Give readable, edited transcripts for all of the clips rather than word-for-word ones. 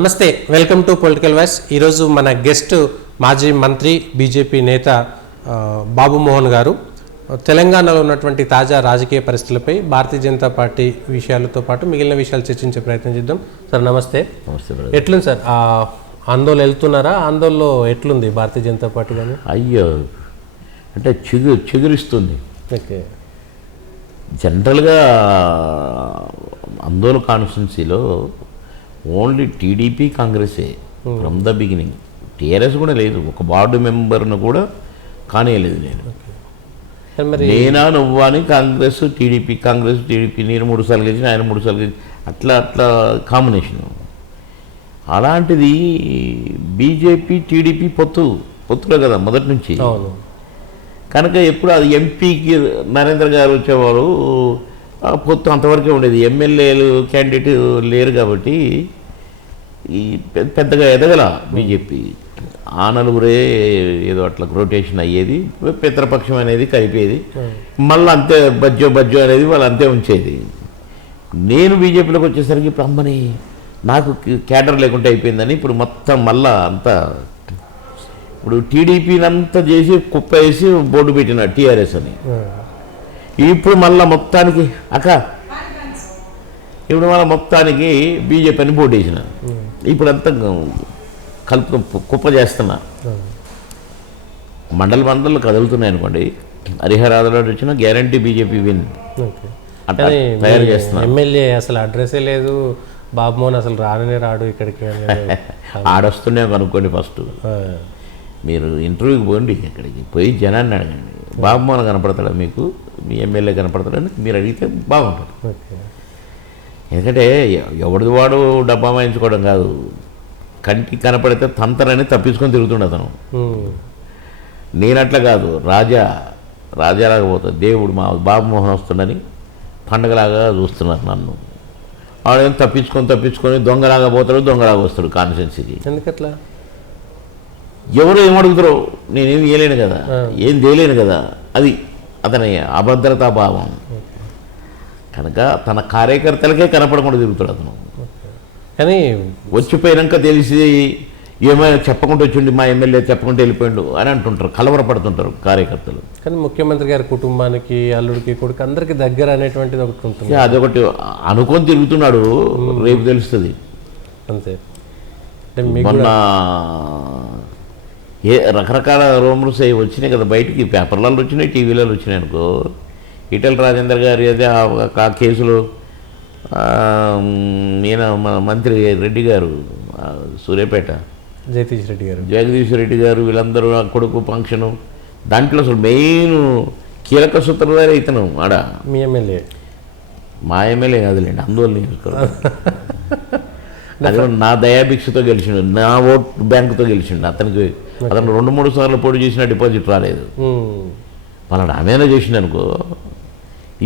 నమస్తే, welcome to political voice. ఈరోజు మన గెస్ట్ మాజీ మంత్రి బీజేపీ నేత బాబు మోహన్ గారు తెలంగాణలో ఉన్నటువంటి తాజా రాజకీయ పరిస్థితులపై భారతీయ జనతా పార్టీ విషయాలతో పాటు మిగిలిన విషయాలు చర్చించే ప్రయత్నం చేద్దాం. సార్ నమస్తే. ఎట్లుంది సార్ ఆందోళన వెళ్తున్నారా? ఆందోళనలో ఎట్లుంది భారతీయ జనతా పార్టీ కానీ? అయ్యో అంటే చిగురిస్తుంది. ఓకే. జనరల్గా ఆందోళన కాన్స్టిట్యున్సీలో ఓన్లీ టీడీపీ కాంగ్రెసే ఫ్రమ్ ద బిగినింగ్. టీఆర్ఎస్ కూడా లేదు, ఒక వార్డు మెంబర్ను కూడా కానేయలేదు నేను. నేనా నువ్వా అని కాంగ్రెస్ టీడీపీ నేను 3 సార్లు గెలిచిన, ఆయన 3 సార్లు గెలిచిన, అట్లా కాంబినేషను. అలాంటిది బీజేపీ టీడీపీ పొత్తులో కదా మొదటి నుంచి. కనుక ఎప్పుడు అది ఎంపీకి నరేంద్ర గారు వచ్చేవారు, పొత్తు అంతవరకే ఉండేది. ఎమ్మెల్యేలు క్యాండిడేట్ లేరు కాబట్టి ఈ పెద్దగా ఎదగల బీజేపీ. ఆ నలుగురే ఏదో అట్లా రొటేషన్ అయ్యేది, పితరపక్షం అనేది కలిపేది, మళ్ళీ అంతే బజ్జో అనేది వాళ్ళు అంతే ఉంచేది. నేను బీజేపీలోకి వచ్చేసరికి ఇప్పుడు అమ్మని నాకు క్యాడర్ లేకుంటే అయిపోయిందని ఇప్పుడు మొత్తం మళ్ళా అంతా ఇప్పుడు టీడీపీని అంతా చేసి కుప్ప వేసి బోర్డు పెట్టిన టీఆర్ఎస్ అని. ఇప్పుడు మళ్ళీ మొత్తానికి మొత్తానికి బీజేపీ అని బోర్డు వేసిన. ఇప్పుడు అంతా కుప్ప చేస్తున్నా. మండలు కదులుతున్నాయి అనుకోండి. హరిహరాదులో వచ్చిన గ్యారంటీ బీజేపీ విన్ అట్లా తయారు చేస్తున్నా. ఎమ్మెల్యే అసలు అడ్రస్సే లేదు, బాబు మోహన్ అసలు రాడు ఇక్కడికి. ఆడొస్తుండే కనుక్కోండి. ఫస్ట్ మీరు ఇంటర్వ్యూకి పోండి, ఇక్కడికి పోయి జనాన్ని అడగండి, బాబు మోహన్ కనపడతాడా మీకు, మీ ఎమ్మెల్యే కనపడతాడని మీరు అడిగితే బాగుంటుంది. ఎందుకంటే ఎవరిది వాడు డబ్బా వాయించుకోవడం కాదు, కంటికి కనపడితే తంతరని తప్పించుకొని తిరుగుతుండే అతను. నేనట్లా కాదు, రాజాలాగా పోతా. దేవుడు మా బాబు మోహన్ వస్తుండని పండగలాగా చూస్తున్నారు నన్ను. వాడేం తప్పించుకొని దొంగలాగా పోతాడు, దొంగలాగా వస్తాడు కాన్స్టిట్యున్సీకి. ఎందుకట్లా? ఎవరు ఏమడుగుతారో నేనేం చేయలేను కదా, ఏం చేయలేను కదా, అది అతని అభద్రతా భావం. కనుక తన కార్యకర్తలకే కనపడకుండా తిరుగుతాడు అతను. కానీ వచ్చిపోయాక తెలిసి ఏమైనా చెప్పకుండా వచ్చిండి, మా ఎమ్మెల్యే చెప్పకుండా వెళ్ళిపోయిండు అని అంటుంటారు, కలవరపడుతుంటారు కార్యకర్తలు. కానీ ముఖ్యమంత్రి గారి కుటుంబానికి, అల్లుడికి, కొడుకు అందరికి దగ్గర అనేటువంటిది ఒకటి ఉంటుంది. అదొకటి అనుకొని తిరుగుతున్నాడు, రేపు తెలుస్తుంది అంతే. మొన్న రకరకాల రూమర్స్ అవి వచ్చినాయి కదా బయటికి, పేపర్లలో వచ్చినాయి, టీవీలలో వచ్చినాయి అనుకో. ఈటెల రాజేందర్ గారి అదే ఆ కేసులో ఈయన మన మంత్రి రెడ్డి గారు, సూర్యాపేట జగదీష్ రెడ్డి గారు వీళ్ళందరూ ఆ కొడుకు ఫంక్షను, దాంట్లో అసలు మెయిన్ కీలక సూత్రధారి ఇతను. ఆడ మీ ఎమ్మెల్యే, మా ఎమ్మెల్యే కాదులేండి, ఆందోళన అది నా దయాభిక్షతో గెలిచిండు, నా ఓట్ బ్యాంకుతో గెలిచిండు. అతను 2-3 సార్లు పోటీ చేసిన డిపాజిట్ రాలేదు. వాళ్ళని ఆమెనా చేసిండు అనుకో.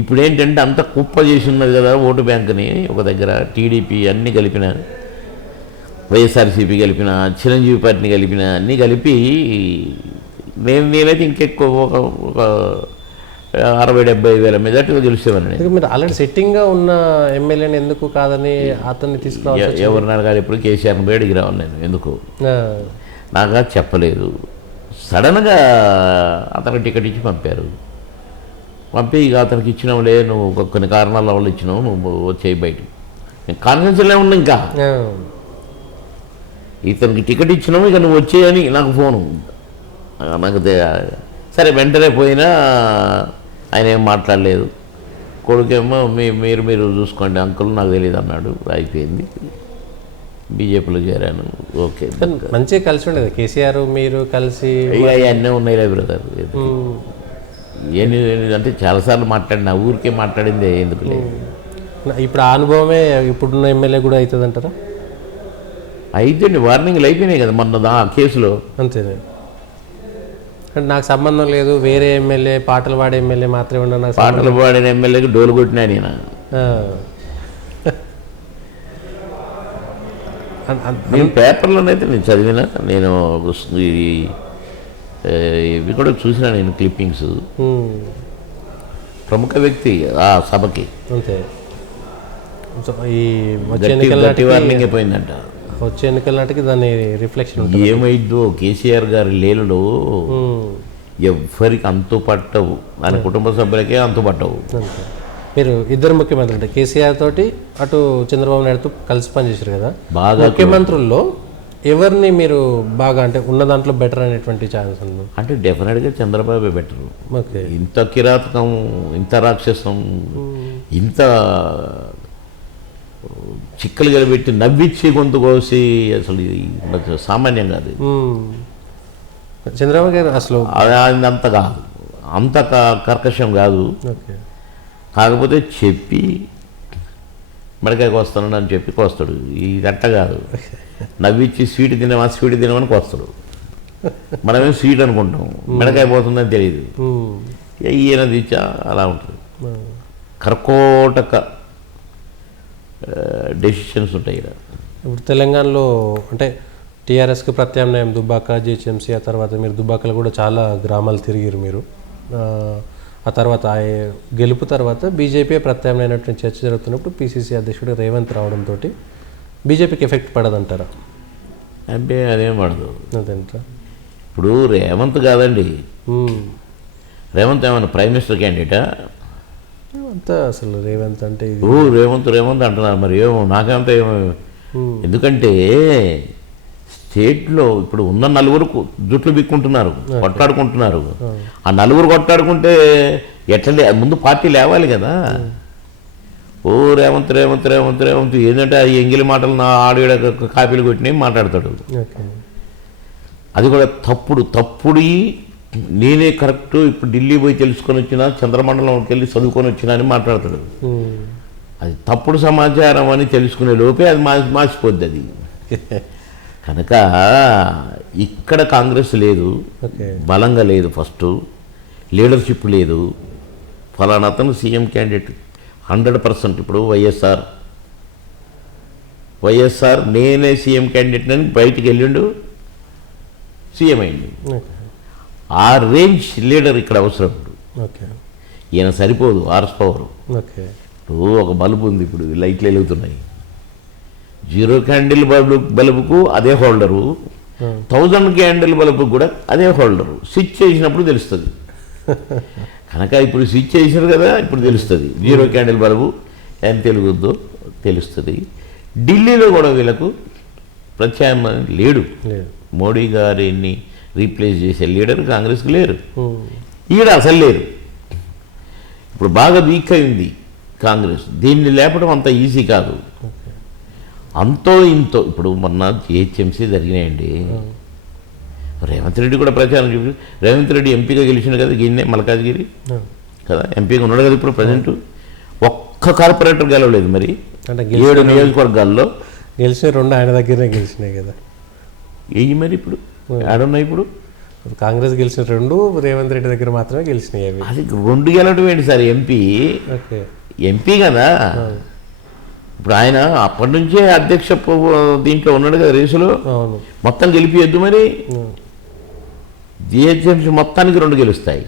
ఇప్పుడు ఏంటంటే అంత కుప్ప చేసి ఉన్నది కదా ఓటు బ్యాంకుని ఒక దగ్గర. టీడీపీ అన్నీ కలిపిన, వైఎస్ఆర్సీపీ కలిపిన, చిరంజీవి పార్టీని కలిపిన, అన్నీ కలిపి నేనైతే ఇంకెక్కువ ఒక 60-70 వేల మెజార్టీగా గెలిచేవాడిని. మీరు ఆల్రెడీ సెట్టింగ్గా ఉన్న ఎమ్మెల్యేని ఎందుకు కాదని అతన్ని తీసుకురావాలి? ఎవరినారు కానీ ఇప్పుడు కేసీఆర్ని బయటికి రావాలి నేను ఎందుకు నాకు చెప్పలేదు. సడన్గా అతనికి టికెట్ ఇచ్చి పంపి ఇక అతనికి ఇచ్చినావులే, నువ్వు కొన్ని కారణాల వల్ల ఇచ్చినావు, నువ్వు వచ్చేయి బయటికి. నేను కాన్ఫిడెన్స్లో ఉన్నా. ఇంకా ఇతనికి టికెట్ ఇచ్చినావు, ఇక నువ్వు వచ్చేయని నాకు ఫోను. నాకు సరే వెంటనే పోయినా ఆయన ఏం మాట్లాడలేదు. కొడుకేమో మీరు చూసుకోండి అంకుల్, నాకు తెలియదు అన్నాడు. అయిపోయింది, బీజేపీలో చేరాను. ఓకే, మంచిగా కలిసి ఉండేది కేసీఆర్ మీరు కలిసి. అన్నీ ఉన్నాయిలే బ్రదర్. అంటే చాలాసార్లు మాట్లాడిన, ఊరికే మాట్లాడింది ఎందుకు లేదు. ఇప్పుడు ఆ అనుభవమే ఇప్పుడున్న ఎమ్మెల్యే కూడా అవుతుంది అంటారా? అయితే వార్నింగ్లు అయిపోయినాయి కదా మొన్న ఆ కేసులో. అంతేనే. అంటే నాకు సంబంధం లేదు, వేరే ఎమ్మెల్యే, పాటలు పాడే ఎమ్మెల్యే మాత్రమే ఉన్నా. పాటలు పాడిన ఎమ్మెల్యేకి డోలు కొట్టినా నేను. నేను పేపర్లోనైతే నేను చదివిన, నేను ఇవి కూడా చూసిన, నేను క్లిప్పింగ్స్. ప్రముఖ వ్యక్తి ఆ సభకి అంతే. వార్నింగ్ అయిపోయిందంట. వచ్చే ఎన్నికల నాటికి దాని రిఫ్లెక్షన్ ఉంటుంది. ఏమైద్దో కేసీఆర్ గారి లీలలు ఎవ్వరికి అంతు పట్టవు, ఆయన కుటుంబ సభ్యులకే అంతు పట్టవు. అంతే. మీరు ఇద్దరు ముఖ్యమంత్రులు అంటే కేసీఆర్ తోటి అటు చంద్రబాబు నాయుడుతో కలిసి పనిచేశారు కదా, బాగా ముఖ్యమంత్రుల్లో ఎవరిని మీరు బాగా అంటే ఉన్న దాంట్లో బెటర్ అనేటువంటి ఛాన్స్ ఉంది? అంటే డెఫినెట్గా చంద్రబాబు బెటరు. ఓకే. ఇంత కిరాతకం, ఇంత రాక్షసం, ఇంత చిక్కలు గలబెట్టి నవ్విచ్చి గొంతు కోసి అసలు ఇది సామాన్యం కాదు. చంద్రబాబు గారు అసలు అది అంత కాదు, అంత కర్కశం కాదు. ఓకే. కాకపోతే చెప్పి మెడకాయకు వస్తానని అని చెప్పి కోస్తాడు. ఈ గంట కాదు, నవ్విచ్చి స్వీట్ తినమని కోస్తాడు. మనమే స్వీట్ అనుకుంటాం, మెడకాయ పోతుందని తెలియదు. ఈయన తెచ్చా అలా ఉంటుంది. కర్కోటక డెసిషన్స్ ఉంటాయి ఇక్కడ. ఇప్పుడు తెలంగాణలో అంటే టీఆర్ఎస్కి ప్రత్యామ్నాయం దుబ్బాక, జిహెచ్ఎంసీ, ఆ తర్వాత మీరు దుబ్బాకలో కూడా చాలా గ్రామాలు తిరిగిరు మీరు. ఆ తర్వాత గెలుపు తర్వాత బీజేపీ ప్రత్యామ్నాయమైనటువంటి చర్చ జరుగుతున్నప్పుడు పిసిసి అధ్యక్షుడు రేవంత్ రావడంతో బీజేపీకి ఎఫెక్ట్ పడదంటారా? అంటే అదేం పడదు. అదేంటా? ఇప్పుడు రేవంత్ కాదండి, రేవంత్ ఏమన్నా ప్రైమ్ మినిస్టర్ క్యాండిడేటా? అంతా అసలు రేవంత్ అంటే రేవంత్ అంటున్నారు. మరి ఏమో నాకేమంతా ఏమో, ఎందుకంటే స్టేట్లో ఇప్పుడు ఉన్న నలుగురు జుట్లు బిక్కుంటున్నారు, కొట్లాడుకుంటున్నారు. ఆ నలుగురు కొట్లాడుకుంటే ఎట్లా ముందు పార్టీ లేవాలి కదా. రేవంత్ రేవంత్ రేవంత్ రేవంత్ ఏంటంటే అది ఎంగిలి మాటలు నా ఆడియో కాపీలు కొట్టినవి మాట్లాడతాడు. అది కూడా తప్పుడు నేనే కరెక్ట్, ఇప్పుడు ఢిల్లీ పోయి తెలుసుకొని వచ్చినా, చంద్రమండలంకి వెళ్ళి చదువుకొని వచ్చినా అని మాట్లాడతాడు. అది తప్పుడు సమాచారం అని తెలుసుకునే లోపే అది మార్చిపోద్ది. అది కనుక ఇక్కడ కాంగ్రెస్ లేదు, బలంగా లేదు, ఫస్ట్ లీడర్షిప్ లేదు. ఫలానా అతను సీఎం క్యాండిడేట్ 100%. ఇప్పుడు వైఎస్ఆర్ నేనే సీఎం క్యాండిడేట్ అని బయటికి వెళ్ళిండు, సీఎం అయింది. ఆ రేంజ్ లీడర్ ఇక్కడ అవసరం. ఈయన సరిపోదు, హార్స్ పవర్. ఇప్పుడు ఒక బల్బు ఉంది, ఇప్పుడు లైట్లు వెలుగుతున్నాయి. 0 క్యాండిల్ బల్బుకు అదే హోల్డరు, 1000 క్యాండిల్ బల్బుకు కూడా అదే హోల్డరు. స్విచ్ చేసినప్పుడు తెలుస్తుంది. కనుక ఇప్పుడు స్విచ్ చేసినారు కదా, ఇప్పుడు తెలుస్తుంది 0 క్యాండిల్ బల్బు ఎంత వెలుగుద్దో తెలుస్తుంది. ఢిల్లీలో కూడా వీళ్ళకు ప్రత్యామ్నాయం లేడు. మోడీ గారిని రీప్లేస్ చేసే లీడర్ కాంగ్రెస్కి లేరు, ఈడ అసలు లేరు. ఇప్పుడు బాగా వీక్ అయింది కాంగ్రెస్. దీన్ని లేపడం అంత ఈజీ కాదు. అంతో ఇంతో ఇప్పుడు మొన్న జిహెచ్ఎంసీ జరిగినాయండి. రేవంత్ రెడ్డి కూడా ప్రచారం చూపి, రేవంత్ రెడ్డి ఎంపీగా గెలిచిన కదా, గిన్నె మల్కాజ్గిరి కదా, ఎంపీగా ఉన్నాడు కదా ఇప్పుడు ప్రజెంట్. ఒక్క కార్పొరేటర్ గెలవలేదు. మరి 7 నియోజకవర్గాల్లో గెలిచిన 2 ఆయన దగ్గరనే గెలిచినాయి కదా. మరి ఇప్పుడు ఆడున్నాయి. ఇప్పుడు కాంగ్రెస్ గెలిచిన 2 రేవంత్ రెడ్డి దగ్గర మాత్రమే గెలిచినాయి. అవి అది 2 గెలవడం ఏంటి సార్? ఎంపీ కదా. ఇప్పుడు ఆయన అప్పటి నుంచే అధ్యక్ష దీంట్లో ఉన్నాడు కదా, రేసులో. మొత్తం గెలిపియద్దు. మరి జిహెచ్ఎంసీ మొత్తానికి 2 గెలుస్తాయి.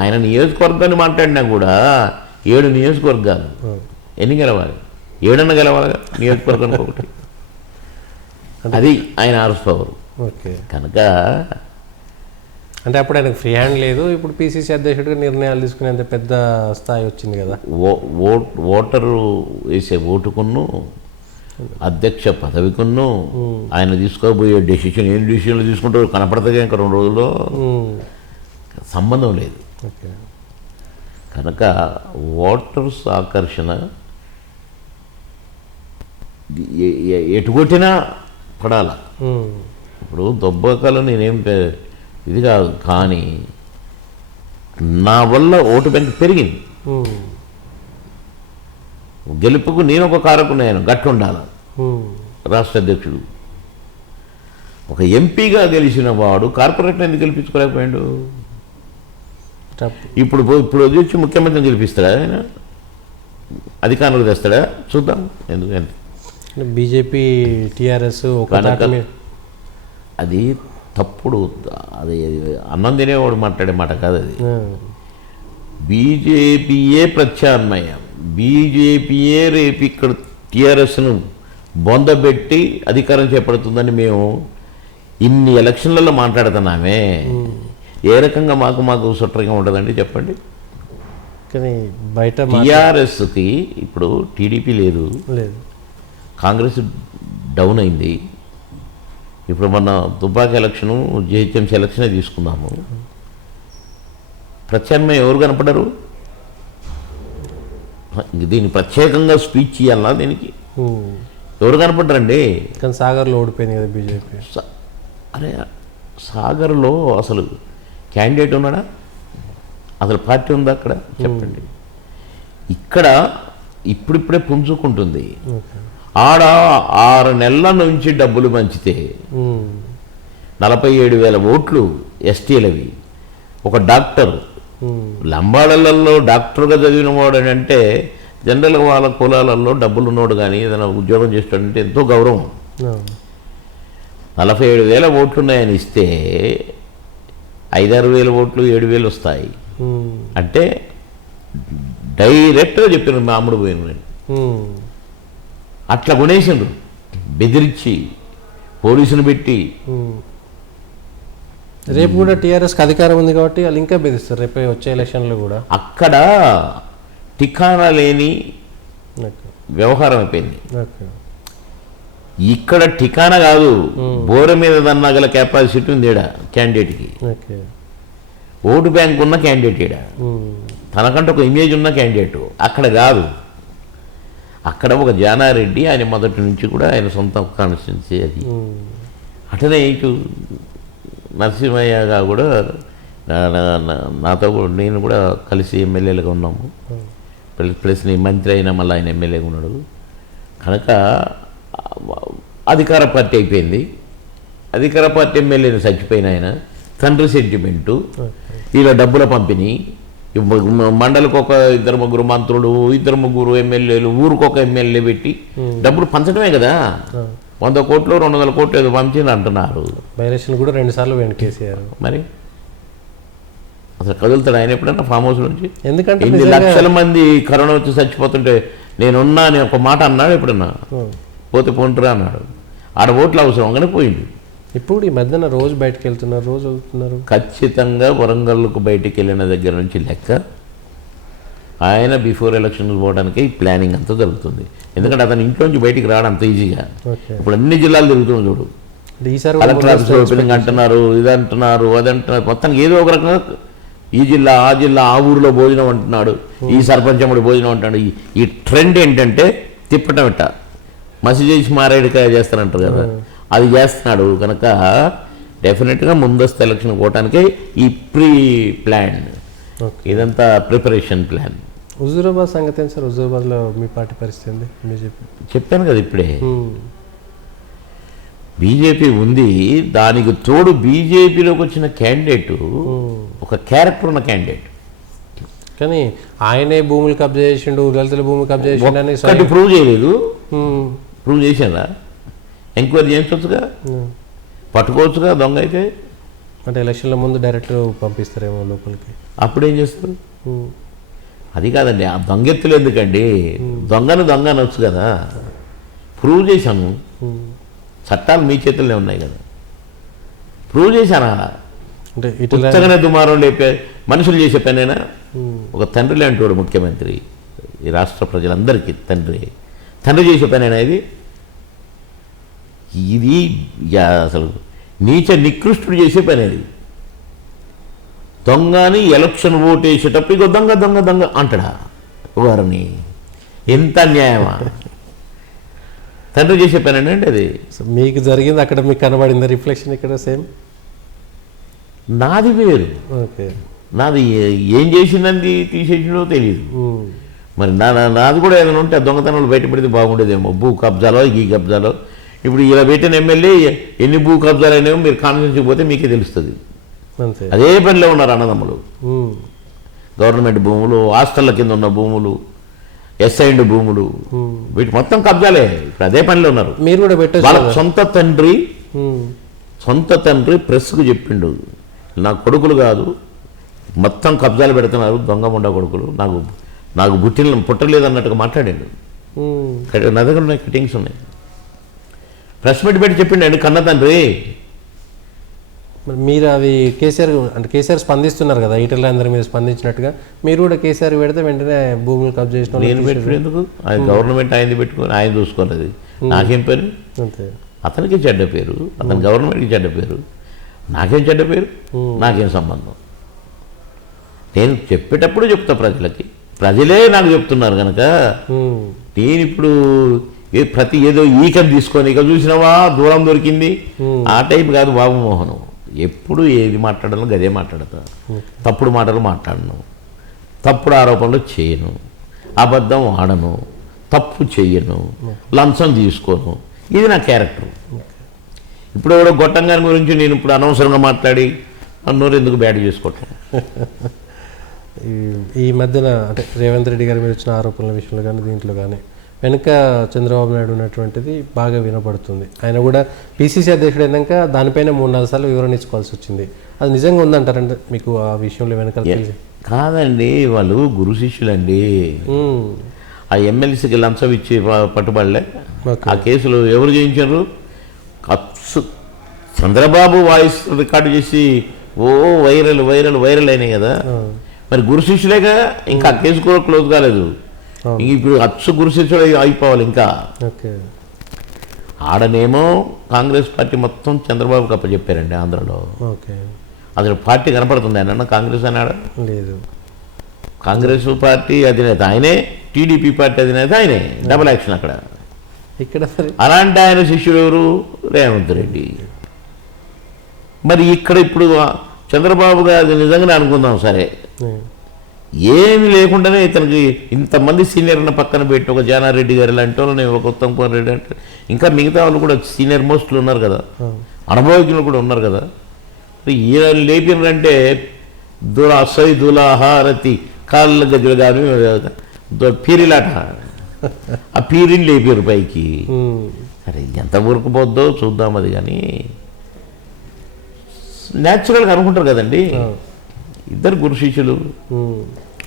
ఆయన నియోజకవర్గాన్ని మాట్లాడినా కూడా 7 నియోజకవర్గాలు ఎన్ని గెలవాలి? 7 గెలవాలి నియోజకవర్గానికి ఒకటి. అది ఆయన హార్స్ పవర్. కనుక అంటే అప్పుడు ఆయనకు ఫ్రీ హ్యాండ్ లేదు. ఇప్పుడు పిసిసి అధ్యక్షుడిగా నిర్ణయాలు తీసుకునేంత పెద్ద స్థాయి వచ్చింది కదా. ఓటరు వేసే ఓటుకును, అధ్యక్ష పదవికును, ఆయన తీసుకోబోయే డెసిషన్ ఏం డెసిషన్లు తీసుకుంటారో కనపడతాయి. ఇంకా 2 రోజుల్లో సంబంధం లేదు. కనుక ఓటర్స్ ఆకర్షణ ఎటుకొట్టినా పడాల. ఇప్పుడు దొబ్బకాలు నేనేం ఇది కాదు, కానీ నా వల్ల ఓటు బ్యాంక్ పెరిగింది. గెలుపుకు నేను ఒక కారకున్నాను, గట్టి ఉండాలి రాష్ట్ర అధ్యక్షుడు. ఒక ఎంపీగా గెలిచిన వాడు కార్పొరేటర్ ఎందుకు గెలిపించుకోలేకపోయాడు? ఇప్పుడు వచ్చి ముఖ్యమంత్రిని గెలిపిస్తాడా? ఆయన అధికారంలో తెస్తాడా? చూద్దాం. ఎందుకంటే బీజేపీ టీఆర్ఎస్ అది తప్పుడు, అది అన్నం తినేవాడు మాట్లాడే మాట కాదు అది. బీజేపీయే ప్రత్యామ్నాయం, బీజేపీయే రేపు ఇక్కడ టీఆర్ఎస్ను బొందబెట్టి అధికారం చేపడుతుందని మేము ఇన్ని ఎలక్షన్లలో మాట్లాడుతున్నామే. ఏ రకంగా మాకు సుట్రంగా ఉండదండి చెప్పండి. కానీ బయట టీఆర్ఎస్కి ఇప్పుడు టీడీపీ లేదు, కాంగ్రెస్ డౌన్ అయింది. ఇప్పుడు మన దుబ్బాక ఎలక్షను జిహెచ్ఎంసీ ఎలక్షనే తీసుకున్నాము. ప్రత్యామ్నాయం ఎవరు కనపడరు? దీన్ని ప్రత్యేకంగా స్పీచ్ ఇవ్వాలా దీనికి? ఎవరు కనపడ్డారండి? కానీ సాగర్లో ఓడిపోయింది కదా బీజేపీ. అరే సాగర్లో అసలు క్యాండిడేట్ ఉన్నాడా? అసలు పార్టీ ఉందా అక్కడ చెప్పండి. ఇక్కడ ఇప్పుడిప్పుడే పుంజుకుంటుంది. ఆడ 6 నెలల నుంచి డబ్బులు పంచితే 47,000 ఓట్లు ఎస్టీలవి. ఒక డాక్టర్ లంబాడలలో డాక్టర్గా చదివిన వాడు అని అంటే జనరల్గా వాళ్ళ కులాలలో డబ్బులు ఉన్నోడు కానీ ఏదైనా ఉద్యోగం చేస్తాడంటే ఎంతో గౌరవం. 47,000 ఓట్లు ఉన్నాయని ఇస్తే 5-6 వేల ఓట్లు 7,000 వస్తాయి అంటే డైరెక్ట్గా చెప్పిన మామిడి పోయిన అట్లా కొనేసిండ్రు. బెదిరించి పోలీసులు పెట్టి. రేపు కూడా టీఆర్ఎస్కి అధికారం ఉంది కాబట్టి వాళ్ళు ఇంకా బెదిరిస్తారు రేపు వచ్చే ఎలక్షన్లో కూడా. అక్కడ ఠికానా లేని వ్యవహారం అయిపోయింది. ఇక్కడ ఠికానా కాదు, బోర మీద దన్నగల కెపాసిటీ ఉంది ఈడ క్యాండిడేట్కి. ఓటు బ్యాంక్ ఉన్న క్యాండిడేట్ ఈడ, తనకంటే ఒక ఇమేజ్ ఉన్న క్యాండిడేట్. అక్కడ కాదు, అక్కడ ఒక జానారెడ్డి, ఆయన మొదటి నుంచి కూడా ఆయన సొంత కాన్స్టిట్యున్సీ అది. అట్లనే ఇటు నరసింహయ్యగా కూడా నాతో కూడా నేను కూడా కలిసి ఎమ్మెల్యేలుగా ఉన్నాము. ప్లస్ నీ మంత్రి అయినా మళ్ళీ ఆయన ఎమ్మెల్యేగా ఉన్నాడు కనుక అధికార పార్టీ అయిపోయింది. అధికార పార్టీ ఎమ్మెల్యేని చచ్చిపోయిన ఆయన తండ్రి సెంటిమెంటు, ఇలా డబ్బుల పంపిణీ, మండలికి ఒక 2-3 మంత్రులు, 2-3 ఎమ్మెల్యేలు, ఊరికొక ఎమ్మెల్యే పెట్టి డబ్బులు పంచడమే కదా. 100 కోట్లు 200 కోట్లు ఏదో పంచింది అంటున్నారు. బైరెక్షన్ కూడా 2 సార్లు కేసీఆర్. మరి అసలు కదులుతాడు ఆయన ఎప్పుడన్నా ఫామ్ హౌస్ నుంచి? ఎందుకంటే ఇన్ని లక్షల మంది కరోనా వచ్చి చచ్చిపోతుంటే నేనున్నా అని ఒక మాట అన్నాడు ఎప్పుడన్నా? పోతే పోంటురా అన్నాడు. ఆడ ఓట్లు అవసరం కానీ పోయింది. ఇప్పుడు ఈ మధ్యన రోజు బయటకు వెళ్తున్నారు, రోజు వెళ్తున్నారు. ఖచ్చితంగా వరంగల్కు బయటికి వెళ్ళిన దగ్గర నుంచి లెక్క ఆయన బిఫోర్ ఎలక్షన్స్ పోవడానికి ప్లానింగ్ అంతా జరుగుతుంది. ఎందుకంటే అతను ఇంట్లోంచి బయటికి రావడం అంత ఈజీగా. ఇప్పుడు అన్ని జిల్లాలు తిరుగుతున్నాం చూడు, కలెక్టర్ ఆఫీస్ ఓపెనింగ్ అంటున్నారు, ఇది అంటున్నారు, అది అంటున్నారు. మొత్తానికి ఏదో ఒక రకంగా ఈ జిల్లా ఆ జిల్లా ఆ ఊరిలో భోజనం అంటున్నాడు, ఈ సర్పంచముడు భోజనం అంటున్నాడు. ఈ ట్రెండ్ ఏంటంటే తిప్పటం ఇట్ట మసి చేసి మారేడుకాయ చేస్తారంటారు కదా, అది చేస్తున్నాడు. కనుక డెఫినెట్గా ముందస్తు ఎలక్షన్ పోవటానికి ఈ ప్రీ ప్లాన్, ఇదంతా ప్రిపరేషన్ ప్లాన్. హుజూరాబాద్ సంగతి ఏంటి సార్? హుజూరాబాద్లో మీ పార్టీ పరిస్థితి ఏంది? బీజేపీ చెప్పాను కదా ఇప్పుడే, బీజేపీ ఉంది. దానికి తోడు బీజేపీలోకి వచ్చిన క్యాండిడేట్ ఒక క్యారెక్టర్ ఉన్న క్యాండిడేట్. కానీ ఆయనే భూములు కబ్జా చేసిండు, దళితుల భూములు కబ్జా చేసిండు, ప్రూవ్ చేయలేదు. ప్రూవ్ చేశారా? ఎంక్వైరీ చేయించవచ్చుగా, పట్టుకోవచ్చుగా దొంగ అయితే. అంటే ఎలక్షన్ల ముందు డైరెక్ట్ పంపిస్తారేమో లోపలికి, అప్పుడేం చేస్తారు? అది కాదండి, ఆ దొంగెత్తులు ఎందుకండి? దొంగను దొంగ అనొచ్చు కదా. ప్రూవ్ చేశాను, చట్టాలు మీ చేతుల్లోనే ఉన్నాయి కదా. ప్రూవ్ చేశానా? అంటే ఇట్లానే దుమారం లేపే మనుషులు చేసే పనేనా? ఒక తండ్రి లాంటి వాడు ముఖ్యమంత్రి, ఈ రాష్ట్ర ప్రజలందరికీ తండ్రి చేసే పనేనా ఇది? ఇది అసలు నీచ నికృష్టుడు చేసే పని అది. దొంగని ఎలక్షన్ ఓటు వేసేటప్పుడు ఇక దొంగ దొంగ దొంగ అంటాడా వారిని? ఎంత అన్యాయమా? తండ్రి చేసే పని అండి అది. మీకు జరిగింది అక్కడ మీకు కనబడింది రిఫ్లెక్షన్ ఇక్కడ సేమ్? నాది వేరు. ఓకే, నాది ఏం చేసిందని తీసేసినో తెలియదు. మరి నాది కూడా ఏదైనా ఉంటే ఆ దొంగతనాలు బయటపడితే బాగుండేదేమో. భూ కబ్జాలో ఈ కబ్జాలో ఇప్పుడు ఇలా పెట్టిన ఎమ్మెల్యే ఎన్ని భూ కబ్జాలు అయినాయో మీరు కాన్ఫరెన్స్కి పోతే మీకే తెలుస్తుంది. అదే పనిలో ఉన్నారు అన్నదమ్ములు. గవర్నమెంట్ భూములు, హాస్టళ్ల కింద ఉన్న భూములు, ఎస్ఐండ్ భూములు, వీటి మొత్తం కబ్జాలే. ఇప్పుడు అదే పనిలో ఉన్నారు. మీరు కూడా పెట్టారు. వాళ్ళ సొంత తండ్రి ప్రెస్కు చెప్పిండు, నా కొడుకులు కాదు మొత్తం కబ్జాలు పెడుతున్నారు దొంగ ముండా కొడుకులు, నాకు పుట్టలేదు అన్నట్టుగా మాట్లాడాడు. నా దగ్గర ఉన్నాయి, కటింగ్స్ ఉన్నాయి. ప్రెస్ మీట్ పెట్టి చెప్పిండు కన్న తండ్రి. మరి మీరు అవి కేసీఆర్ స్పందిస్తున్నారు కదా, ఈటల అందరి మీద స్పందించినట్టుగా మీరు కూడా కేసీఆర్ పెడితే వెంటనే భూములు కబ్జా చేసిన నేను పెట్టుకునేందుకు? ఆయన గవర్నమెంట్ ఆయనది పెట్టుకొని ఆయన చూసుకున్నది, నాకేం పేరు? అంతే. అతనికి చెడ్డ పేరు, అతని గవర్నమెంట్కి చెడ్డ పేరు, నాకేం చెడ్డ పేరు, నాకేం సంబంధం? నేను చెప్పేటప్పుడు చెప్తా ప్రజలకి, ప్రజలే నాకు చెప్తున్నారు కనుక నేను ఇప్పుడు ప్రతి ఏదో ఈకని తీసుకొని ఇక చూసినావా దూరం దొరికింది ఆ టైప్ కాదు బాబు మోహన్. ఎప్పుడు ఏది మాట్లాడాలో గదే మాట్లాడతా, తప్పుడు మాటలు మాట్లాడను, తప్పుడు ఆరోపణలు చేయను, అబద్ధం ఆడను, తప్పు చెయ్యను, లంచం తీసుకోను. ఇది నా క్యారెక్టర్. ఇప్పుడు ఎవడో గొట్టంగాని గురించి నేను ఇప్పుడు అనవసరంగా మాట్లాడి అన్నోరు ఎందుకు బ్యాడ్ చేసుకోవటం? ఈ మధ్యన అంటే రేవంత్ రెడ్డి గారి మీద వచ్చిన ఆరోపణల విషయంలో కానీ దీంట్లో కానీ వెనుక చంద్రబాబు నాయుడు ఉన్నటువంటిది బాగా వినపడుతుంది. ఆయన కూడా పిసిసి అధ్యక్షుడు అయినాక దానిపైన 3-4 సార్లు వివరణ ఇచ్చుకోవాల్సి వచ్చింది. అది నిజంగా ఉందంటారంటే మీకు ఆ విషయంలో వెనకాల తెలిసి? కాదండి, వాళ్ళు గురు శిష్యులండి. ఆ ఎమ్మెల్సీకి లంచం ఇచ్చి పట్టుబడలే, ఆ కేసులు ఎవరు చేయించారు? చంద్రబాబు వాయిస్ రికార్డు చేసి వైరల్ అయినాయి కదా. మరి గురు శిష్యులేగా, ఇంకా ఆ కేసు కూడా క్లోజ్ కాలేదు. ఇప్పుడు గురు శిష్యుడు అయిపోవాలి. ఇంకా ఆడనేమో కాంగ్రెస్ పార్టీ మొత్తం చంద్రబాబుకి అప్పచెప్పారండి ఆంధ్రలో. అసలు పార్టీ కనపడుతుంది ఆయన కాంగ్రెస్ అన్నాడు లేదు. కాంగ్రెస్ పార్టీ అధినేత ఆయనే, టీడీపీ పార్టీ అధినేత ఆయనే, డబుల్ యాక్షన్ అక్కడ. ఇక్కడ అలాంటి ఆయన శిష్యుడు ఎవరు? రేవంత్ రెడ్డి. మరి ఇక్కడ ఇప్పుడు చంద్రబాబు గారు నిజంగానే అనుకుందాం సరే, ఏమి లేకుండానే ఇతనికి ఇంతమంది సీనియర్ని పక్కన పెట్టి ఒక జానారెడ్డి గారు లాంటి వాళ్ళని, ఒక ఉత్తమ్ కుమార్ రెడ్డి అంటే ఇంకా మిగతా వాళ్ళు కూడా సీనియర్ మోస్ట్లు ఉన్నారు కదా, అనుభవజ్ఞులు కూడా ఉన్నారు కదా. ఈయన లేపినంటే దులాహారతి కాళ్ళ గదులు కానీ పీరిలాట, ఆ పీరిని లేపారు పైకి. అరే ఎంత ఊరుకు పోద్దో చూద్దాం. అది కానీ న్యాచురల్గా అనుకుంటారు కదండి ఇద్దరు గురు శిష్యులు.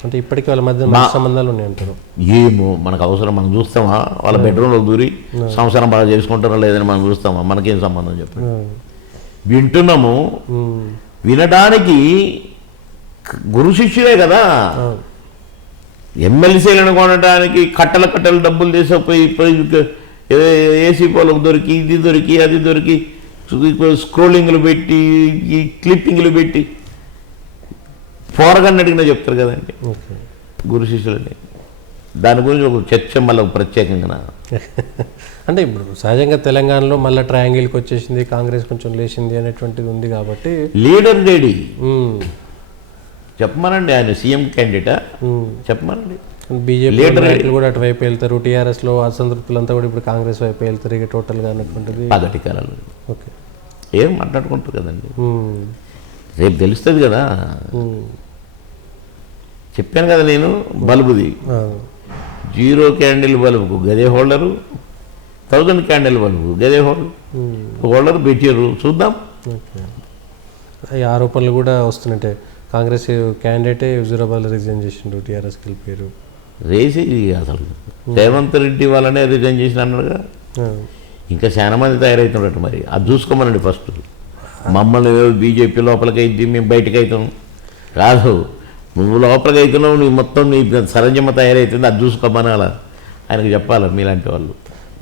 అంటే ఇప్పటికీ వాళ్ళ మధ్య సంబంధాలు ఉన్నాయంటారు. ఏమో మనకు అవసరం? మనం చూస్తామా? వాళ్ళ బెడ్రూమ్లో దూరి సంసారం బాగా చేసుకుంటారా లేదని మనం చూస్తామా? మనకేం సంబంధం చెప్పండి? వింటున్నాము, వినడానికి గురు శిష్యులే కదా. ఎమ్మెల్సీలను కొనడానికి కట్టలు డబ్బులు తీసిపోయి ఏసీ పోలకు దొరికి, ఇది దొరికి, అది దొరికి, స్క్రోలింగ్లు పెట్టి, ఈ క్లిప్పింగ్లు పెట్టి పోరగాన్ని అడిగినా చెప్తారు కదండి గురు శిష్యులని. దాని గురించి ఒక చర్చ మళ్ళీ ప్రత్యేకంగా. అంటే ఇప్పుడు సహజంగా తెలంగాణలో మళ్ళీ ట్రయాంగిల్కి వచ్చేసింది, కాంగ్రెస్ కొంచెం లేచింది అనేటువంటిది ఉంది కాబట్టి లీడర్ లేడీ చెప్పమనండి. ఆయన సీఎం క్యాండిడేటా చెప్పమనండి. బీజేపీ నాయకులు కూడా అటువైపు వెళ్తారు, టీఆర్ఎస్లో అసంతృప్తులంతా కూడా ఇప్పుడు కాంగ్రెస్ వైపు వెళ్తారు. ఇక టోటల్గా అనేటువంటిది పగటి కాలంలో ఓకే ఏం మాట్లాడుకుంటారు కదండి. రేపు తెలుస్తుంది కదా. చెప్పాను కదా నేను, బల్బుది 0 క్యాండిల్ బల్బుకు గదే హోల్డరు, 1000 క్యాండిల్ బల్బు గదే హోల్డర్ పెట్టారు. చూద్దాం. ఈ ఆరోపణలు కూడా వస్తున్నట్టే. కాంగ్రెస్ క్యాండిడేటే హుజూరాబాద్ రిజైన్ చేసిండ్రు, టీఆర్ఎస్కి వెళ్ళిపోయారు. రేసి అసలు రేవంత్ రెడ్డి వాళ్ళనే రిజైన్ చేసిన అన్నాడుగా. ఇంకా చాలా మంది తయారవుతున్నట్టు. మరి అది చూసుకోమనండి ఫస్ట్. మమ్మల్ని బీజేపీ లోపలికి అయితే మేము బయటకు అవుతాం కాదు, నువ్వు లోపలికి అవుతున్నావు, నీ మొత్తం నీ సరంజమ్మ తయారవుతుంది, అది చూసుకోమనాలా ఆయనకు చెప్పాలా మీలాంటి వాళ్ళు.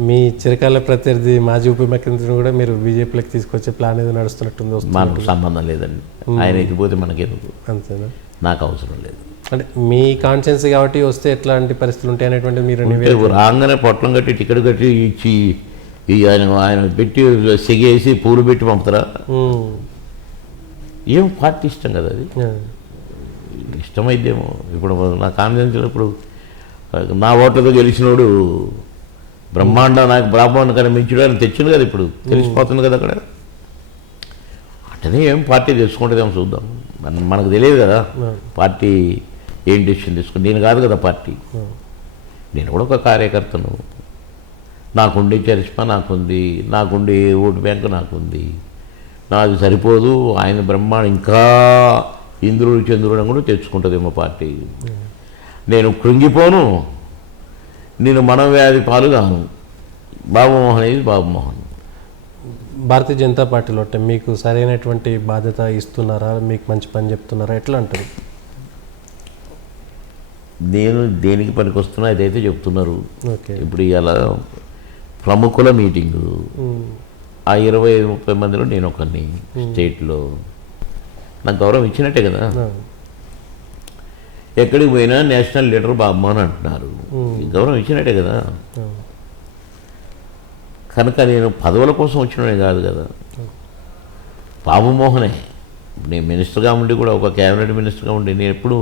మీ చిరకాల ప్రత్యర్థి మాజీ ఉప ముఖ్యమంత్రిని కూడా మీరు బీజేపీలోకి తీసుకొచ్చే ప్లాన్ ఏదో నడుస్తున్నట్టుంది. మనకు సంబంధం లేదండి, ఆయన ఎక్కిపోతే మనకెందుకు, అంతేనా? నాకు అవసరం లేదు. అంటే మీ కాన్షియన్స్ కాబట్టి వస్తే ఎట్లాంటి పరిస్థితులు ఉంటాయి అనేటువంటి మీరు రాగానే పొట్లం కట్టి టికెట్ కట్టి ఇచ్చి ఆయన పెట్టి సెగేసి పూలు పెట్టి పంపుతారా? ఏం పార్టీ ఇష్టం కదా, అది ఇష్టమైద్దేమో. ఇప్పుడు నా కాన్ఫిడెన్స్ ఇప్పుడు నా ఓట్లతో గెలిచినోడు బ్రహ్మాండ నాకు బ్రాహ్మణ్ కానీ మించుడు అని తెచ్చిండు కదా, ఇప్పుడు తెలిసిపోతుంది కదా అక్కడ. అట్టనే ఏం పార్టీ తెలుసుకుంటుందేమో చూద్దాం. మనకు తెలియదు కదా పార్టీ ఏం డెసిషన్ తీసుకుని. నేను కాదు కదా పార్టీ, నేను కూడా ఒక కార్యకర్తను. నాకుండే చరిష్మా నాకుంది, నాకుండే ఓటు బ్యాంకు నాకుంది. నాకు సరిపోదు, ఆయన బ్రహ్మాండ ఇంకా ఇంద్రుడు చంద్రుడు కూడా తెచ్చుకుంటుందేమో పార్టీ. నేను కృంగిపోను, నేను మనవ్యాధి పాలు కాను. బాబుమోహన్ ఇది బాబుమోహన్, భారతీయ జనతా పార్టీలో అంటే మీకు సరైనటువంటి బాధ్యత ఇస్తున్నారా, మీకు మంచి పని చెప్తున్నారా, ఎట్లా అంటారు? నేను దేనికి పనికొస్తున్నా అదైతే చెప్తున్నారు. ఓకే. ఇప్పుడు ఇలా ప్రముఖుల మీటింగు, ఆ 25-30 మందిలో నేను ఒకరిని స్టేట్లో, నాకు గౌరవం ఇచ్చినట్టే కదా. ఎక్కడికి పోయినా నేషనల్ లీడర్ బాబు అని అంటున్నారు, గౌరవం ఇచ్చినట్టే కదా. కనుక నేను పదవుల కోసం వచ్చిననే కాదు కదా. బాబు మోహనే నేను మినిస్టర్గా ఉండి కూడా, ఒక క్యాబినెట్ మినిస్టర్గా ఉండి నేను ఎప్పుడు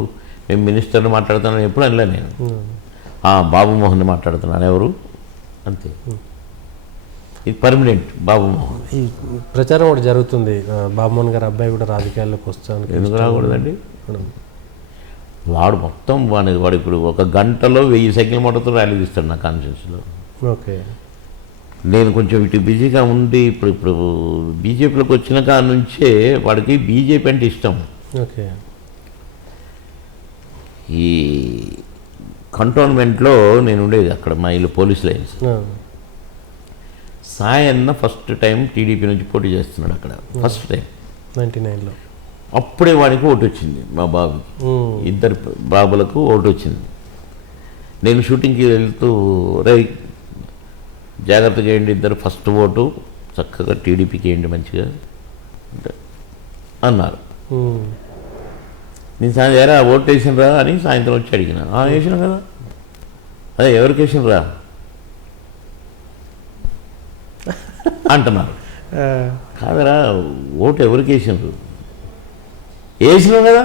మేము మినిస్టర్ని మాట్లాడుతున్నాను ఎప్పుడు అనలే నేను. బాబు మోహన్ని మాట్లాడుతున్నాను ఎవరు అంతే. ఇది పర్మనెంట్ బాబు మోహన్. ఈ ప్రచారం కూడా జరుగుతుంది, బాబుమోహన్ గారు అబ్బాయి కూడా రాజకీయాల్లోకి వస్తాను. ఎందుకు రాకూడదండి? వాడు మొత్తం వాడు ఇప్పుడు 1 గంటలో 1000 సైకిల్ మోటార్తో ర్యాలీ తీస్తాడు నా కాన్షియన్స్లో. ఓకే. నేను కొంచెం ఇటు బిజీగా ఉండి ఇప్పుడు బీజేపీలోకి వచ్చిన కాడ నుంచే వాడికి బీజేపీ అంటే ఇష్టం. ఓకే. ఈ కంటోన్మెంట్లో నేను ఉండేది అక్కడ మా ఇల్లు police lines. Sayanna first time TDP నుంచి పోటీ చేస్తున్నాడు అక్కడ, ఫస్ట్ టైం 99లో. అప్పుడే వాడికి ఓటు వచ్చింది, మా బాబుకి. 2 బాబులకు ఓటు వచ్చింది. నేను షూటింగ్కి వెళ్తూ రై జాగ్రత్తగా వేయండి, 2 ఫస్ట్ ఓటు చక్కగా టీడీపీకి వేయండి మంచిగా అన్నారు. నేను సాయంత్రం ఏరా ఓటు వేసినరా అని సాయంత్రం వచ్చి అడిగిన. వేసినా కదా. అదే ఎవరికి వేసినరా అంటున్నారు. కాదరా ఓటు ఎవరికి వేసినారు? వేసినావు కదా.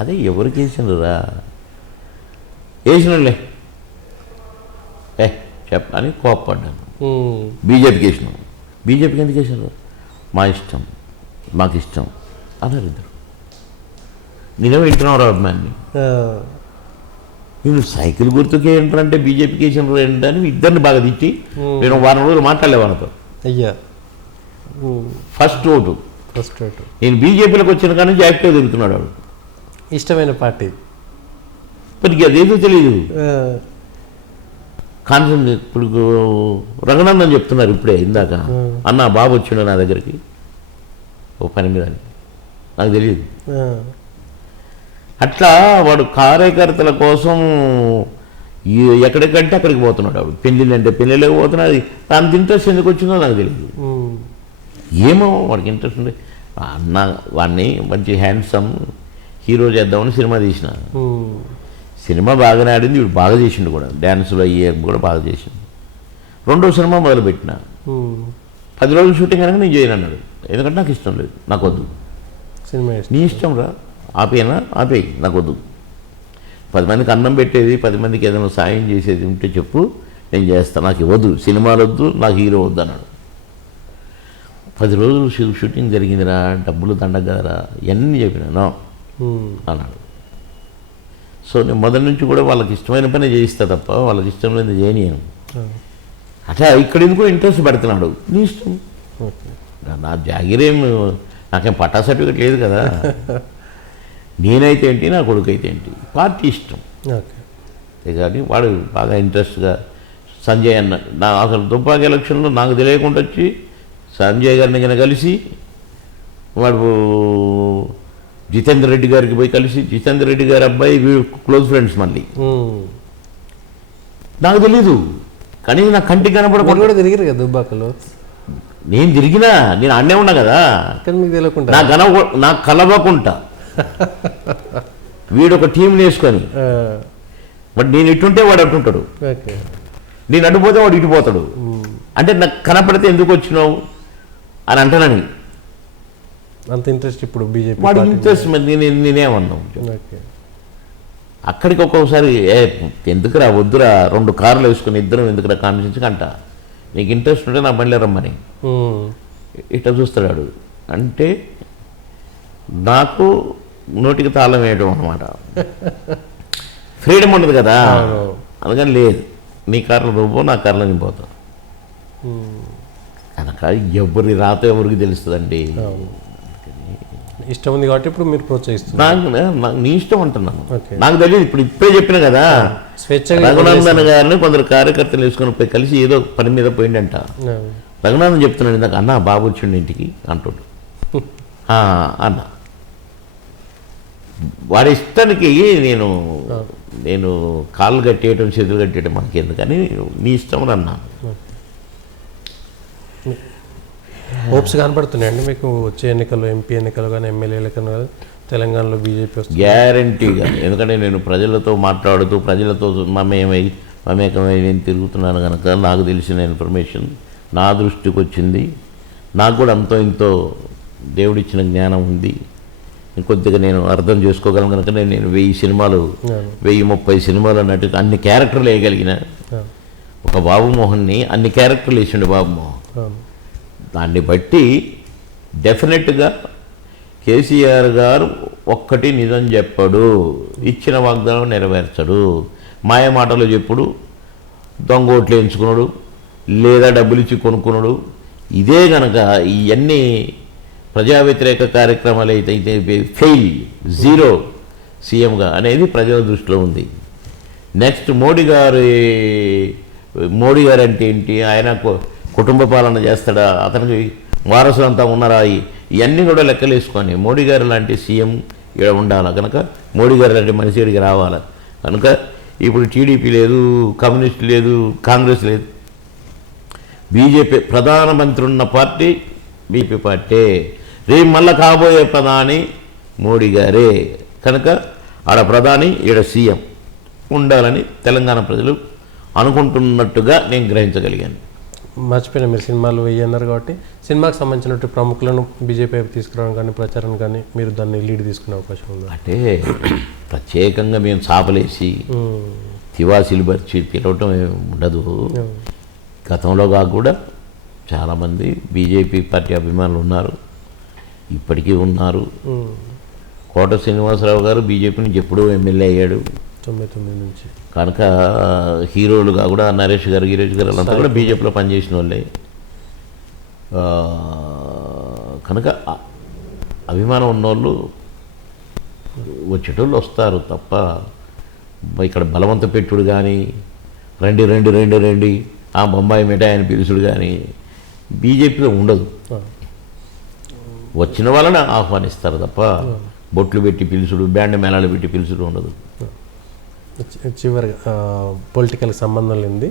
అదే ఎవరికి వేసినరా? వేసినలే అని కోప్పడ్డాను. బీజేపీకి వేసినాం. బీజేపీకి ఎందుకు వేసినారు? మా ఇష్టం, మాకు ఇష్టం అన్నారు 2. నేనే వింటున్నావు అభిమాన్ని. నేను సైకిల్ గుర్తుకే ఏంటంటే బీజేపీకి వేసినారు ఏంటని 2 బాగా తిట్టి నేను 1 వారం రోజులు మాట్లాడలే వాళ్ళతో. అయ్యా ఫస్ట్ ఓటు ఫ్రస్ట్రేట్. నేను బీజేపీలోకి వచ్చిన కానీ యాక్టివ్గా తిరుగుతున్నాడు వాడు. ఇష్టమైన పార్టీ ఇప్పటికీ అదేదో తెలియదు. కాన్సెప్ట్ ఇప్పుడు రఘునందన్ చెప్తున్నారు ఇప్పుడే ఇందాక, అన్న బాబు వచ్చిండు నా దగ్గరికి ఓ పని మీద అని. నాకు తెలియదు. అట్లా వాడు కార్యకర్తల కోసం ఎక్కడికంటే అక్కడికి పోతున్నాడు. వాడు పెళ్ళిళ్ళు అంటే పెళ్ళిళ్ళకి పోతున్నాడు. అంత ఇంట్రెస్ట్ ఎందుకు వచ్చిందో నాకు తెలియదు. ఏమో వాడికి ఇంట్రెస్ట్ ఉంది. అన్న వాడిని మంచి హ్యాండ్సమ్ హీరో చేద్దామని సినిమా తీసిన. సినిమా బాగానే ఆడింది, వీడు బాగా చేసిండు కూడా, డ్యాన్సులు అయ్యే కూడా బాగా చేసిండు. 2వ సినిమా మొదలుపెట్టిన 10 రోజులు షూటింగ్ అనగా నేను చేయను అన్నాడు. ఎందుకంటే నాకు ఇష్టం లేదు, నాకు వద్దు. సినిమా నీ ఇష్టం రా, ఆపేనా ఆపేయి, నాకు వద్దు. 10 మందికి అన్నం పెట్టేది, 10 మందికి ఏదైనా సాయం చేసేది ఉంటే చెప్పు, నేను చేస్తాను. నాకు వద్దు, సినిమాలు వద్దు, నాకు హీరో వద్దు అన్నాడు. 10 రోజులు షూటింగ్ జరిగిందిరా, డబ్బులు దండగ కదరా, ఇవన్నీ చెప్పినాను అన్నాడు. సో నేను మొదటి నుంచి కూడా వాళ్ళకి ఇష్టమైన పని చేయిస్తా తప్ప వాళ్ళకి ఇష్టం లేదు చేయనియను. అట్లా ఇక్కడ ఎందుకో ఇంట్రెస్ట్ పెడుతున్నాడు. నీ ఇష్టం. నా జాగిరేం నాకేం పట్టా సర్టిఫికెట్ లేదు కదా. నేనైతే ఏంటి, నా కొడుకు అయితే ఏంటి, పార్టీ ఇష్టం. కానీ వాడు బాగా ఇంట్రెస్ట్గా సంజయ్ అన్న, నా అసలు తుపాకీ ఎలక్షన్లో నాకు తెలియకుండా వచ్చి సంజయ్ గారిని కనుక కలిసి, వాడు జితేందర్ రెడ్డి గారికి పోయి కలిసి, జితేందర్ రెడ్డి గారి అబ్బాయి క్లోజ్ ఫ్రెండ్స్ మళ్ళీ. నాకు తెలీదు కానీ నా కంటికి కనపడకుండా కూడా తిరిగిరు కదా దుబ్బాకలో. నేను తిరిగినా, నేను అన్నే ఉన్నా కదా, మీకు తెలియకుండా నాకు కలవకుండా వీడు ఒక టీం వేసుకొని, బట్ నేను ఇటుంటే వాడు అటుంటాడు, నేను అడ్డుపోతే వాడు ఇటుపోతాడు. అంటే నాకు కనపడితే ఎందుకు వచ్చినావు అని అంటానని అంత ఇంట్రెస్ట్ ఇప్పుడు బీజేపీ వాడి ఇంట్రెస్ట్. నేనేమన్నావు అక్కడికి ఒక్కొక్కసారి ఎందుకురా వద్దురా, 2 కార్లు వేసుకుని ఇద్దరం ఎందుకురా కాన్ఫరెన్స్కి అంట, నీకు ఇంట్రెస్ట్ ఉంటే నా బండిలో రమ్మని ఇట్లా చూస్తాడు. అంటే నాకు నోటికి తాళం వేయడం అనమాట. ఫ్రీడమ్ ఉండదు కదా, అందుకని లేదు, నీ కార్లో నువ్వు నా కార్లో నేను పోతావు. కనుక ఎవరి రాత ఎవరికి తెలుస్తుందండి. ఇష్టం ఉంది కాబట్టి ఇప్పుడు మీరు ప్రోత్సహిస్తున్నారు. నీ ఇష్టం అంటున్నాను, నాకు తెలియదు. ఇప్పుడే చెప్పిన కదా, స్వేచ్ఛగా రఘునందన్ గారిని కొందరు కార్యకర్తలు వేసుకొని పోయి కలిసి ఏదో పని మీద పోయిండంట. రఘునాథన్ చెప్తున్నాడు ఇందాక, అన్న బాబు వచ్చిండు ఇంటికి అంటాడు. అన్న వాడి ఇష్టానికి నేను కాళ్ళు కట్టేయటం చేతులు కట్టేయటం మనకి ఎందుకని నీ ఇష్టం అన్నా. హోప్స్ కనపడుతున్నాయండి మీకు వచ్చే ఎన్నికల్లో, ఎంపీ ఎన్నికలు కానీ ఎమ్మెల్యే ఎన్నికలు కానీ తెలంగాణలో బీజేపీ వస్తుంది గ్యారంటీగా? ఎందుకంటే నేను ప్రజలతో మాట్లాడుతూ ప్రజలతో మమేకమై తిరుగుతున్నాను కనుక నాకు తెలిసిన ఇన్ఫర్మేషన్ నా దృష్టికి వచ్చింది. నాకు కూడా అంతో ఇంతో దేవుడిచ్చిన జ్ఞానం ఉంది, ఇంకొద్దిగా నేను అర్థం చేసుకోగలను కనుక నేను 1030 సినిమాలు అన్నట్టు అన్ని క్యారెక్టర్లు వేయగలిగిన ఒక బాబుమోహన్ని అన్ని క్యారెక్టర్లు వేసిండు బాబుమోహన్. దాన్ని బట్టి డెఫినెట్గా కేసీఆర్ గారు ఒక్కటి నిజం చెప్పడు, ఇచ్చిన వాగ్దానం నెరవేర్చడు, మాయ మాటలు చెప్పుడు, దొంగోట్లు ఎంచుకున్నాడు లేదా డబ్బులు ఇచ్చి కొనుక్కున్నాడు. ఇదే కనుక ఇవన్నీ ప్రజా వ్యతిరేక కార్యక్రమాలు అయితే ఫెయిల్, జీరో సీఎంగా అనేది ప్రజల దృష్టిలో ఉంది. నెక్స్ట్ మోడీ గారు అంటే ఏంటి, ఆయన కుటుంబ పాలన చేస్తాడా, అతనికి వారసులంతా ఉన్నారా, ఇవన్నీ కూడా లెక్కలేసుకొని మోడీ గారు లాంటి సీఎం ఇక్కడ ఉండాలి కనుక, మోడీ గారు లాంటి మనిషి ఇక్కడికి రావాలి కనుక. ఇప్పుడు టీడీపీ లేదు, కమ్యూనిస్ట్ లేదు, కాంగ్రెస్ లేదు, బీజేపీ ప్రధానమంత్రి ఉన్న పార్టీ బీపీ పార్టీ. రేపు మళ్ళా కాబోయే ప్రధాని మోడీ గారే కనుక ఆడ ప్రధాని ఈడ సీఎం ఉండాలని తెలంగాణ ప్రజలు అనుకుంటున్నట్టుగా నేను గ్రహించగలిగాను. మర్చిపోయినా మీరు సినిమాలు వేయన్నారు కాబట్టి సినిమాకి సంబంధించినట్టు ప్రముఖులను బీజేపీ తీసుకురావడం కానీ ప్రచారం కానీ మీరు దాన్ని లీడ్ తీసుకునే అవకాశం ఉంది అంటే ప్రత్యేకంగా మేము చాపలేసి తివాసీలు పరిచి తిరగటం ఉండదు. గతంలో కూడా చాలామంది బీజేపీ పార్టీ అభిమానులు ఉన్నారు, ఇప్పటికీ ఉన్నారు. కోట శ్రీనివాసరావు గారు బీజేపీ నుంచి ఎప్పుడూ ఎమ్మెల్యే అయ్యాడు 99 నుంచి కనుక. హీరోలుగా కూడా నరేష్ గారు, గిరీష్ గారు అంతా కూడా బీజేపీలో పనిచేసిన వాళ్ళే కనుక అభిమానం ఉన్నోళ్ళు వచ్చేటోళ్ళు వస్తారు తప్ప ఇక్కడ బలవంత పెట్టుడు కానీ రండి రండి రండి రండి ఆ బొంబాయి మిఠాయి అని పిలుచుడు కానీ బీజేపీలో ఉండదు. వచ్చిన వాళ్ళని ఆహ్వానిస్తారు తప్ప బొట్లు పెట్టి పిలుచుడు, బ్యాండ్ మేళాలు పెట్టి పిలుచుడు ఉండదు. చివరిగా పొలిటికల్కి సంబంధం లేనిది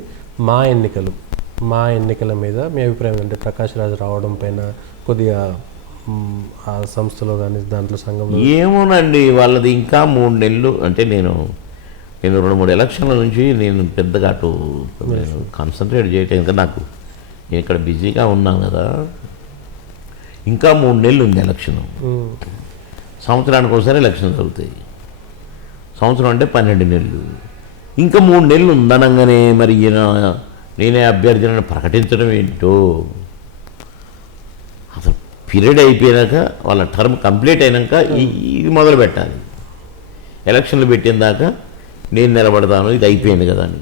మా ఎన్నికల మీద మీ అభిప్రాయం ఏంటంటే ప్రకాష్ రాజ్ రావడం పైన కొద్దిగా ఆ సంస్థలో కానీ దాంట్లో సంఘంలో ఏమోనండి, వాళ్ళది ఇంకా 3 నెలలు. అంటే నేను 2-3 ఎలక్షన్ల నుంచి నేను పెద్దగా అటు కాన్సన్ట్రేట్ చేయటం, ఇంకా నాకు నేను ఇక్కడ బిజీగా ఉన్నాను కదా. ఇంకా 3 నెలలు ఉంది ఎలక్షన్. సంవత్సరానికి ఒకసారి ఎలక్షన్ జరుగుతాయి. సంవత్సరం అంటే 12 నెలలు. ఇంకా 3 నెలలు ఉందనగానే మరి నేనే అభ్యర్థిని ప్రకటించడం ఏంటో. అసలు పీరియడ్ అయిపోయాక వాళ్ళ టర్మ్ కంప్లీట్ అయినాక ఇది మొదలు పెట్టాలి. ఎలక్షన్లు పెట్టిన దాకా నేను నిలబడతాను, ఇది అయిపోయింది కదా అని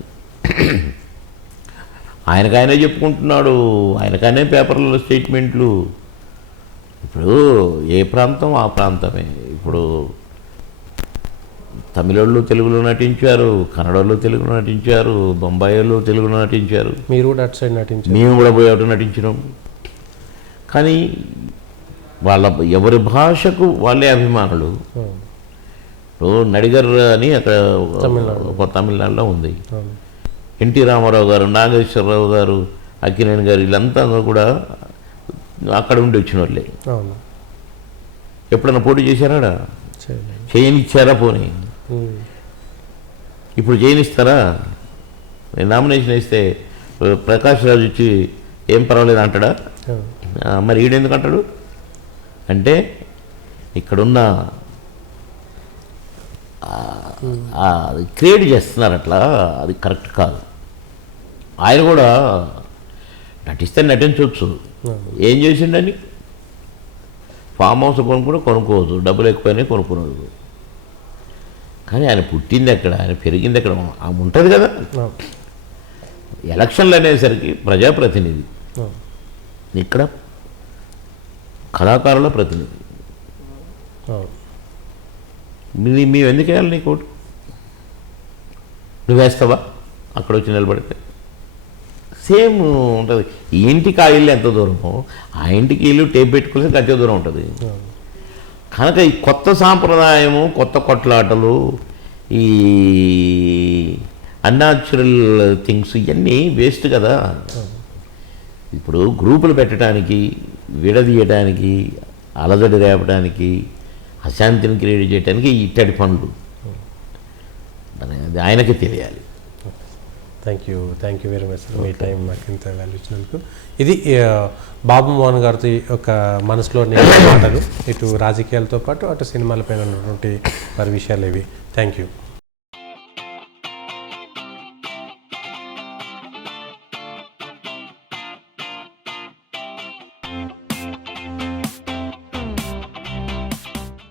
ఆయనకైనా చెప్పుకుంటున్నాడు, ఆయనకైనా పేపర్లలో స్టేట్మెంట్లు. ఇప్పుడు ఏ ప్రాంతం ఆ ప్రాంతమే. ఇప్పుడు తమిళోళ్ళు తెలుగులో నటించారు, కన్నడోళ్ళు తెలుగులో నటించారు, బొంబాయిలో తెలుగులో నటించారు, మీరు కూడా అటు సైడ్ నటించారు, మేము కూడా పోయి అటు నటించినాం. కానీ వాళ్ళ ఎవరి భాషకు వాళ్ళే అభిమానులు. ఇప్పుడు నడిగర్ అని అక్కడ ఒక తమిళనాడులో ఉంది. ఎన్టీ రామారావు గారు, నాగేశ్వరరావు గారు, అక్కినేని గారు వీళ్ళంతా కూడా అక్కడ ఉండి వచ్చిన వాళ్ళే. ఎప్పుడన్నా పోటీ చేశారా? చేయనిచ్చారా? పోనీ ఇప్పుడు చేయనిస్తారా? నేను నామినేషన్ ఇస్తే ప్రకాష్ రాజు వచ్చి ఏం పర్వాలేదు అంటాడా? మరి ఈడెందుకు అంటాడు? అంటే ఇక్కడున్న క్రియేట్ చేస్తున్నారు అట్లా, అది కరెక్ట్ కాదు. ఆయన కూడా నటిస్తే నటించవచ్చు. ఏం చేసిండని ఫామ్ హౌస్ కొనుక్కోవచ్చు, డబ్బులు ఎక్కువైనా కొనుక్కున్నాడు. కానీ ఆయన పుట్టింది ఎక్కడ, ఆయన పెరిగింది ఎక్కడ ఉంటుంది కదా. ఎలక్షన్లు అనేసరికి ప్రజాప్రతినిధి, ఇక్కడ కళాకారుల ప్రతినిధి. మేము ఎందుకు వేయాలి నీ కోటు? నువ్వు వేస్తావా అక్కడ వచ్చి నిలబడితే? సేమ్ ఉంటుంది. ఈ ఇంటికి ఆ ఇల్లు ఎంత దూరమో ఆ ఇంటికి ఇల్లు టేప్ పెట్టుకుని అంతే దూరం ఉంటుంది. కనుక ఈ కొత్త సాంప్రదాయము, కొత్త కొట్లాటలు, ఈ అన్యాచురల్ థింగ్స్ ఇవన్నీ వేస్ట్ కదా. ఇప్పుడు గ్రూపులు పెట్టడానికి, విడదీయడానికి, అలజడి రేపడానికి, అశాంతిని క్రియేట్ చేయడానికి ఇట్టడి పనులు అది ఆయనకే తెలియాలి. Thank you very much sir, me time మాకు ఇంత వాల్యూ ఇచ్చినందుకు. ఇది బాబు మోహన్ గారి యొక్క మనసులోని మాటలు, ఇటు రాజకీయాలతో పాటు అటు సినిమాలపైన ఉన్నటువంటి వారి విషయాలు ఇవి. Thank you.